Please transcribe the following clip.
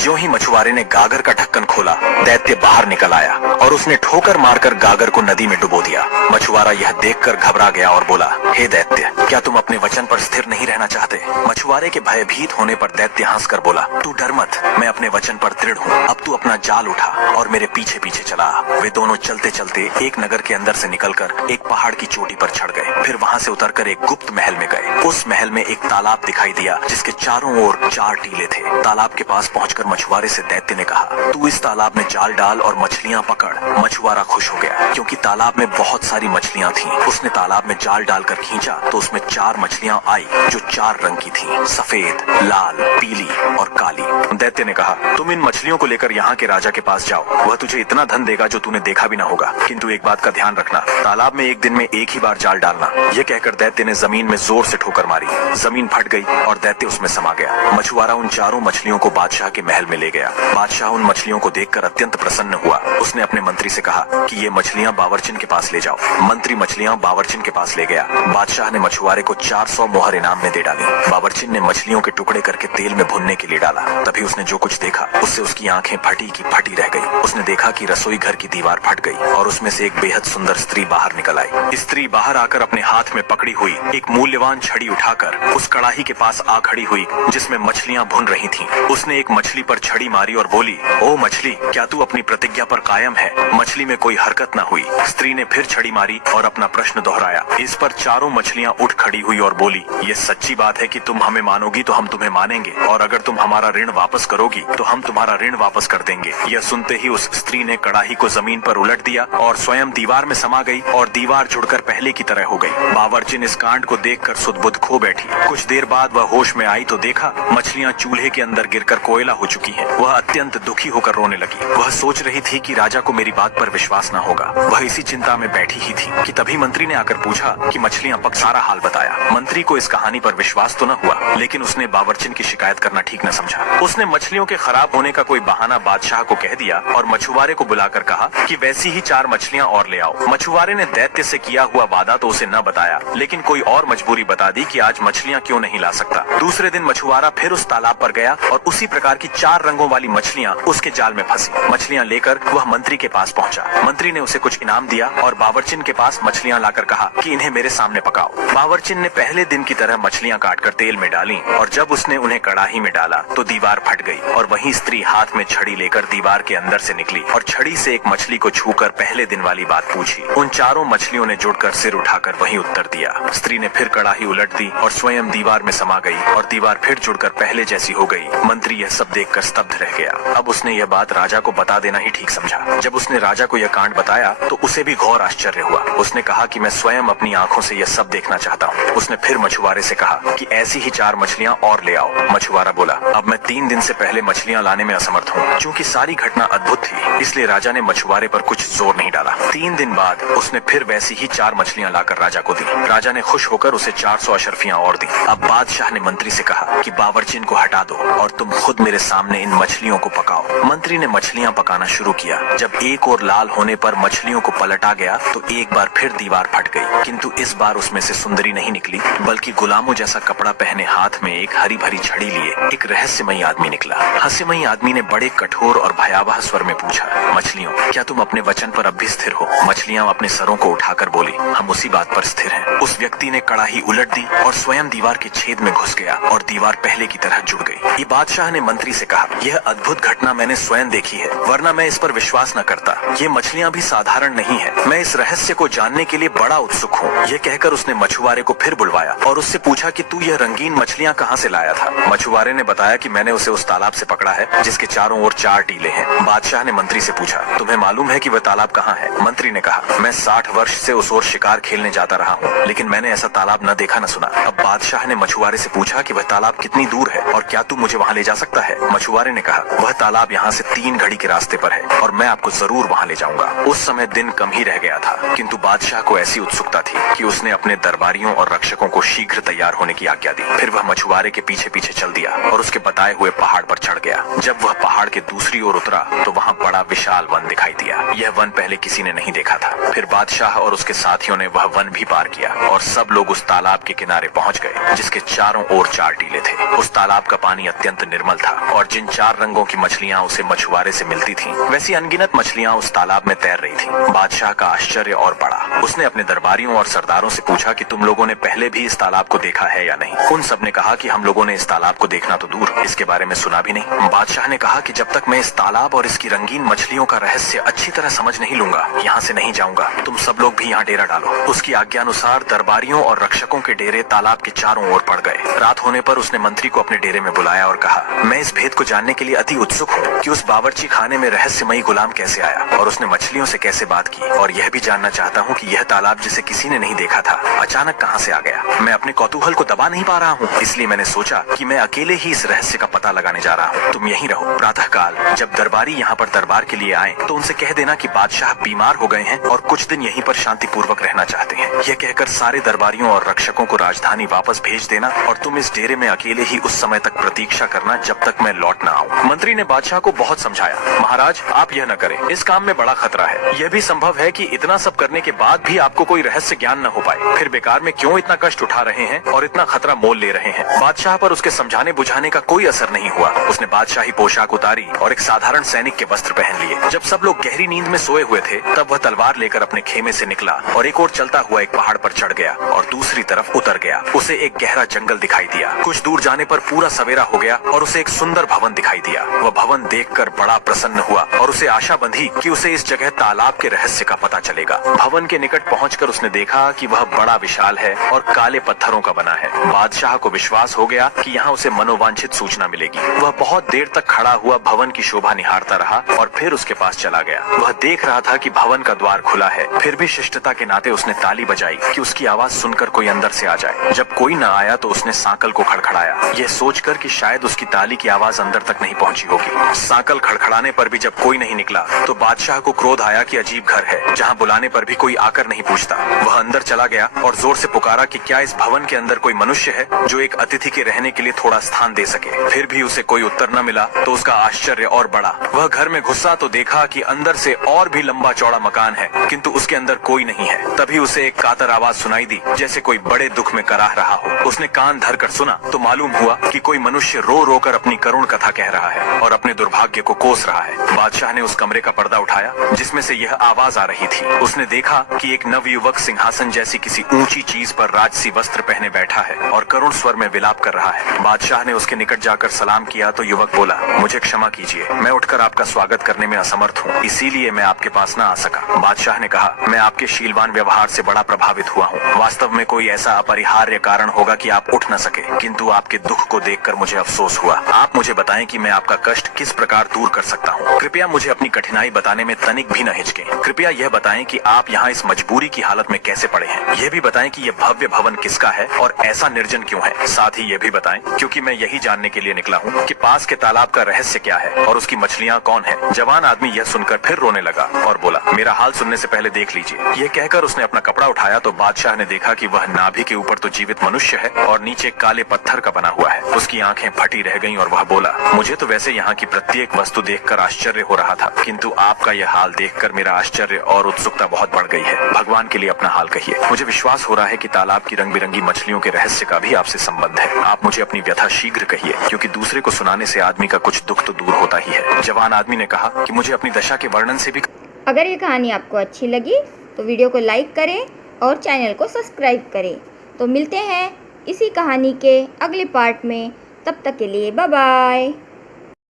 ज्यों ही मछुआरे ने गागर का ढक्कन खोला, दैत्य बाहर निकल आया और उसने ठोकर मारकर गागर को नदी में डुबो दिया। मछुआरा यह देखकर घबरा गया और बोला, हे दैत्य, क्या तुम अपने वचन पर स्थिर नहीं रहना चाहते? मछुआरे के भयभीत होने पर दैत्य हंसकर बोला, तू डर मत, मैं अपने वचन पर दृढ़ हूँ। अब तू अपना जाल उठा और मेरे पीछे पीछे चला। वे दोनों चलते चलते एक नगर के अंदर से निकलकर एक पहाड़ की चोटी पर चढ़ गए। फिर वहाँ से उतरकर एक गुप्त महल में गए। उस महल में एक तालाब दिखाई दिया जिसके चारों ओर 4 टीले थे। तालाब के पास पहुंचकर मछुआरे से दैत्य ने कहा, तू इस तालाब में जाल डाल और मछलियां पकड़। मछुआरा खुश हो गया क्योंकि तालाब में बहुत सारी मछलियां थीं। उसने तालाब में जाल डालकर खींचा तो उसमें 4 मछलियां आई जो 4 रंग की थीं, सफेद, लाल, पीली और काली। दैत्य ने कहा, तुम इन मछलियों को लेकर यहाँ के राजा के पास जाओ, वह तुझे इतना धन देगा जो तूने देखा भी ना होगा। किंतु एक बात का ध्यान रखना, तालाब में एक दिन में एक ही बार जाल डालना। यह कहकर दैत्य ने जमीन में जोर से ठोकर मारी। जमीन फट गई और दैत्य उसमें समा गया। मछुआरा उन 4 मछलियों को बादशाह के महल में ले गया। बादशाह उन मछलियों को देखकर अत्यंत प्रसन्न हुआ। उसने अपने मंत्री से कहा कि ये मछलियां बावर्चिन के पास ले जाओ। मंत्री मछलियां बावर्चिन के पास ले गया। बादशाह ने मछुआरे को 400 मोहर इनाम में दे डाली। बावर्चिन ने मछलियों के टुकड़े करके तेल में भुनने के लिए डाला। तभी उसने जो कुछ देखा उससे उसकी आंखें फटी की फटी रह गई। उसने देखा कि रसोई घर की दीवार फट गई और उसमें से एक बेहद सुंदर स्त्री बाहर निकल आई। स्त्री बाहर आकर अपने हाथ में पकड़ी हुई एक मूल्यवान छड़ी उठाकर उस कड़ाही के पास आ खड़ी हुई जिसमें मछलियां भुन रही थीं। उसने एक मछली पर छड़ी मारी और बोली, ओ मछली, क्या तू अपनी प्रतिज्ञा पर कायम है? मछली में कोई हरकत न हुई। स्त्री ने फिर छड़ी मारी और अपना प्रश्न दोहराया। इस पर चारों मछलियां उठ खड़ी हुई और बोली, ये सच्ची बात है कि तुम हमें मानोगी तो हम तुम्हें मानेंगे, और अगर तुम हमारा ऋण वापस करोगी तो हम तुम्हारा ऋण वापस कर देंगे। यह सुनते ही उस स्त्री ने कड़ाही को जमीन पर उलट दिया और स्वयं दीवार में समा गई और दीवार जुड़कर पहले की तरह हो गई। बावर्चिन इस कांड को देखकर सुध-बुध खो बैठी। कुछ देर बाद वह होश में आई तो देखा मछलियां चूल्हे के अंदर गिरकर कोयला हो चुकी हैं। वह अत्यंत दुखी होकर रोने लगी। वह सोच रही थी कि राजा को मेरी बात पर विश्वास न होगा। वह इसी चिंता में बैठी ही थी कि तभी मंत्री ने आकर पूछा कि मछलियां पक। सारा हाल बताया। मंत्री को इस कहानी पर विश्वास तो न हुआ, लेकिन उसने बावर्चिन की शिकायत करना ठीक न समझा। उसने मछलियों के खराब होने का कोई बहाना बादशाह को कह दिया और मछुआरे को बुलाकर कहा कि वैसी ही 4 मछलियां और ले आओ। मछुआरे ने दैत्य से किया हुआ वादा तो उसे न बताया, लेकिन कोई और मजबूरी बता दी कि आज मछलियां क्यों नहीं ला सकता। दूसरे दिन मछुआरा फिर उस तालाब पर गया और उसी प्रकार की 4 रंगों वाली मछलियां उसके जाल में फंसी। मछलियां लेकर वह मंत्री के पास पहुंचा। मंत्री ने उसे कुछ इनाम दिया और बावर्चिन के पास मछलियां लाकर कहा कि इन्हें मेरे सामने पकाओ। बावर्चिन ने पहले दिन की तरह मछलियां काटकर तेल में डाली और जब उसने उन्हें कड़ाही में डाला तो दीवार फट गई और वही स्त्री हाथ में छड़ी लेकर दीवार के अंदर से निकली और छड़ी से एक मछली को छूकर पहले दिन वाली बात पूछी। उन 4 मछलियों ने जुड़कर सिर उठाकर वही उत्तर दिया। स्त्री ने फिर कड़ाही उलट दी और स्वयं दीवार में समा गई और दीवार फिर जुड़कर पहले जैसी हो गई। मंत्री यह सब देखकर स्तब्ध रह गया। अब उसने यह बात राजा को बता देना ही ठीक समझा। जब उसने राजा को यह कांड बताया तो उसे भी घोर आश्चर्य हुआ। उसने कहा कि मैं स्वयं अपनी आंखों से यह सब देखना चाहता हूँ। उसने फिर मछुआरे से कहा कि ऐसी ही 4 मछलियां और ले आओ। मछुआरा बोला, अब मैं 3 दिन से पहले मछलियां लाने में असमर्थ हूँ। क्योंकि सारी घटना अद्भुत थी, इसलिए राजा ने मछुआरे पर कुछ जोर नहीं डाला। 3 दिन बाद उसने फिर वैसी ही 4 मछलियां लाकर राजा को दी। राजा ने खुश होकर उसे 400 अशर्फियां और दी। अब बादशाह ने मंत्री से कहा कि बावर्चिन को हटा दो और तुम खुद मेरे सामने इन मछलियों को पकाओ। मंत्री ने मछलियां पकाना शुरू किया। जब एक और लाल होने पर मछलियों को पलटा गया तो एक बार फिर दीवार फट गई, किंतु इस बार उसमें से सुंदरी नहीं निकली, बल्कि गुलामों जैसा कपड़ा पहने हाथ में एक हरी भरी छड़ी लिए एक रहस्यमयी आदमी निकला। रहस्यमयी आदमी ने बड़े कठोर और भयावह स्वर में पूछा, मछलियों, क्या तुम अपने वचन पर अब भी स्थिर हो? मछलियां अपने सरों को उठाकर बोली, हम उसी बात पर स्थिर हैं। उस व्यक्ति ने कड़ाही उलट दी और स्वयं दीवार के छेद में घुस गया और दीवार पहले की तरह जुड़ गई। ये बादशाह ने मंत्री से कहा, यह अद्भुत घटना मैंने स्वयं देखी है, वरना मैं इस पर विश्वास न करता। ये मछलियां भी साधारण नहीं है। मैं इस रहस्य को जानने के लिए बड़ा उत्सुक हूँ। यह कहकर उसने मछुआरे को फिर बुलवाया और उससे पूछा कि तू यह रंगीन मछलियां कहाँ से लाया था? मछुआरे ने बताया कि मैंने उसे उस तालाब से पकड़ा है जिसके चारों ओर 4 टीले हैं। बादशाह ने मंत्री से पूछा, तुम्हें मालूम है कि वह तालाब कहाँ है? मंत्री ने कहा, मैं 60 वर्ष से उस ओर शिकार खेलने जाता रहा हूँ, लेकिन मैंने ऐसा तालाब न देखा न सुना। अब बादशाह ने मछुआरे से पूछा कि वह तालाब कितनी दूर है और क्या तू मुझे वहाँ ले जा सकता है? मछुआरे ने कहा, वह तालाब यहाँ से 3 घड़ी के रास्ते पर है और मैं आपको जरूर वहाँ ले जाऊंगा। उस समय दिन कम ही रह गया था, किंतु बादशाह को ऐसी उत्सुकता थी कि उसने अपने दरबारियों और रक्षकों को शीघ्र तैयार होने की आज्ञा दी। फिर वह मछुआरे के पीछे पीछे चल दिया और उसके बताए हुए पहाड़ पर चढ़ गया। जब वह पहाड़ के दूसरी ओर उतरा तो वहाँ बड़ा विशाल वन दिखाई दिया। यह वन पहले किसी ने नहीं देखा था। फिर बादशाह और उसके साथियों ने वह वन भी पार किया और सब लोग उस तालाब के किनारे पहुंच गए जिसके चारों ओर 4 टीले थे। उस तालाब का पानी अत्यंत निर्मल था और जिन 4 रंगों की मछलियां उसे मछुआरे से मिलती थीं, वैसी अनगिनत मछलियां उस तालाब में तैर रही थीं। बादशाह का आश्चर्य और बढ़ा। उसने अपने दरबारियों और सरदारों से पूछा कि तुम लोगों ने पहले भी इस तालाब को देखा है या नहीं। उन सब ने कहा कि हम लोगों ने इस तालाब को देखना तो दूर, इसके बारे में सुना भी नहीं। बादशाह ने कहा कि जब तक मैं इस तालाब और इसकी रंगीन मछलियों का रहस्य अच्छी तरह समझ नहीं लूंगा, यहाँ से नहीं जाऊंगा। तुम सब लोग भी यहाँ डेरा डालो। उसकी आज्ञानुसार दरबारियों और रक्षकों के डेरे तालाब के चारों ओर पड़ गए। रात होने पर उसने मंत्री को अपने डेरे में बुलाया और कहा, मैं इस भेद को जानने के लिए अति उत्सुक हूँ कि उस बावर्ची खाने में रहस्यमयी गुलाम कैसे आया और उसने मछलियों से कैसे बात की, और यह भी जानना चाहता हूँ कि यह तालाब जिसे किसी ने नहीं देखा था अचानक कहाँ से आ गया। मैं अपने कौतूहल को दबा नहीं पा रहा हूँ, इसलिए मैंने सोचा कि मैं अकेले ही इस रहस्य का पता लगाने जा रहा हूँ। तुम यहीं रहो। प्रातःकाल जब दरबारी यहाँ पर दरबार के लिए आए तो उनसे कह देना कि बादशाह बीमार हो गए हैं और कुछ दिन यहीं पर शांतिपूर्वक रहना चाहते हैं। यह कहकर सारे दरबारियों और रक्षकों को राजधानी वापस भेज देना और तुम इस डेरे में अकेले ही उस समय तक प्रतीक्षा करना जब तक मैं लौट न आऊं। मंत्री ने बादशाह को बहुत समझाया। महाराज, आप यह न करें, इस काम में बड़ा खतरा है। यह भी संभव है कि इतना सब करने के बाद भी आपको कोई रहस्य ज्ञान न हो पाए। फिर बेकार में क्यों इतना कष्ट उठा रहे हैं और इतना खतरा मोल ले रहे हैं। बादशाह पर उसके समझाने बुझाने का कोई असर नहीं हुआ। उसने बादशाही पोशाक उतारी और एक साधारण सैनिक के वस्त्र पहन लिए। जब सब लोग गहरी नींद में सोए हुए थे तब वह तलवार लेकर अपने खेमे से निकला और एक ओर चलता हुआ एक पहाड़ पर चढ़ गया और दूसरी तरफ उतर गया। उसे एक गहरा जंगल दिखाई दिया। कुछ दूर जाने पर पूरा सवेरा हो गया और उसे एक सुंदर भवन दिखाई दिया। वह भवन देखकर बड़ा प्रसन्न हुआ और उसे आशा बंधी कि उसे इस जगह तालाब के रहस्य का पता चलेगा। भवन के निकट पहुंचकर उसने देखा कि वह बड़ा विशाल है और काले पत्थरों का बना है। बादशाह को विश्वास हो गया कि यहाँ उसे मनोवांछित सूचना मिलेगी। वह बहुत देर तक खड़ा हुआ भवन की शोभा निहारता रहा और फिर उसके पास चला गया। वह देख रहा था कि भवन का द्वार खुला है, फिर भी शिष्टता के नाते उसने ताली बजाई कि उसकी आवाज सुनकर कोई अंदर से आ जाए। जब कोई न आया तो उसने सांकल को खड़खड़ाया, यह सोचकर कि शायद उसकी ताली की आवाज अंदर तक नहीं पहुंची होगी। सांकल खड़खड़ाने पर भी जब कोई नहीं निकला तो बादशाह को क्रोध आया कि अजीब घर है जहाँ बुलाने पर भी कोई आकर नहीं पूछता। वह अंदर चला गया और जोर से पुकारा कि क्या इस भवन के अंदर कोई मनुष्य है जो एक अतिथि के रहने के लिए थोड़ा स्थान दे सके। फिर भी उसे कोई उत्तर न मिला तो उसका आश्चर्य और बढ़ा। वह घर में घुसा तो देखा कि अंदर से और भी लंबा चौड़ा मकान है, किंतु उसके अंदर कोई नहीं है। तभी उसे एक कातर आवाज सुनाई दी जैसे कोई बड़े दुख में कराह रहा हो। उसने कान धरकर सुना तो मालूम हुआ कि कोई मनुष्य रो रो कर अपनी करुण कथा कह रहा है और अपने दुर्भाग्य को कोस रहा है। बादशाह ने उस कमरे का पर्दा उठाया जिसमें से यह आवाज आ रही थी। उसने देखा कि एक नवयुवक सिंहासन जैसी किसी ऊंची चीज पर राजसी वस्त्र पहने बैठा है और करुण स्वर में विलाप कर रहा है। बादशाह ने उसके निकट जाकर सलाम किया तो युवक बोला, मुझे क्षमा कीजिए, मैं उठकर आपका स्वागत करने में असमर्थ हूँ, इसीलिए मैं आपके पास न आ सका। बादशाह ने कहा, मैं आपके शीलवान व्यवहार से बड़ा प्रभावित हुआ हूँ। वास्तव में कोई ऐसा अपरिहार्य कारण होगा कि आप उठ न सके, किंतु आपके दुख को देखकर मुझे अफसोस हुआ। आप मुझे बताएं कि मैं आपका कष्ट किस प्रकार दूर कर सकता हूँ। कृपया मुझे अपनी कठिनाई बताने में तनिक भी न हिचकें। कृपया यह बताएं कि आप यहाँ इस मजबूरी की हालत में कैसे पड़े हैं। यह भी बताएं कि यह भव्य भवन किसका है और ऐसा निर्जन क्यों है। साथ ही यह भी बताएं, क्योंकि मैं यही जानने के लिए निकला हूँ कि पास के तालाब का रहस्य क्या है और उसकी मछलियाँ कौन है। जवान आदमी यह सुनकर फिर रोने लगा और बोला, मेरा हाल सुनने से पहले देख लीजिए। यह कहकर उसने अपना कपड़ा उठाया तो बादशाह ने देखा कि वह नाभि के ऊपर तो जीवित मनुष्य है और नीचे काले पत्थर का बना हुआ है। उसकी आंखें फटी रह गईं और वह बोला, मुझे तो वैसे यहाँ की प्रत्येक वस्तु देखकर आश्चर्य हो रहा था, किंतु आपका यह हाल देखकर मेरा आश्चर्य और उत्सुकता बहुत बढ़ गई है। भगवान के लिए अपना हाल कहिए। मुझे विश्वास हो रहा है कि तालाब की रंग बिरंगी मछलियों के रहस्य का भी आपसे संबंध है। आप मुझे अपनी व्यथा शीघ्र कहिए, क्योंकि दूसरे को सुनाने से आदमी का कुछ दुख तो दूर होता ही है। जवान आदमी ने कहा कि मुझे अपनी दशा के वर्णन से भी। अगर ये कहानी आपको अच्छी लगी तो वीडियो को लाइक करें और चैनल को सब्सक्राइब करें। तो मिलते हैं इसी कहानी के अगले पार्ट में, तब तक के लिए बाय बाय।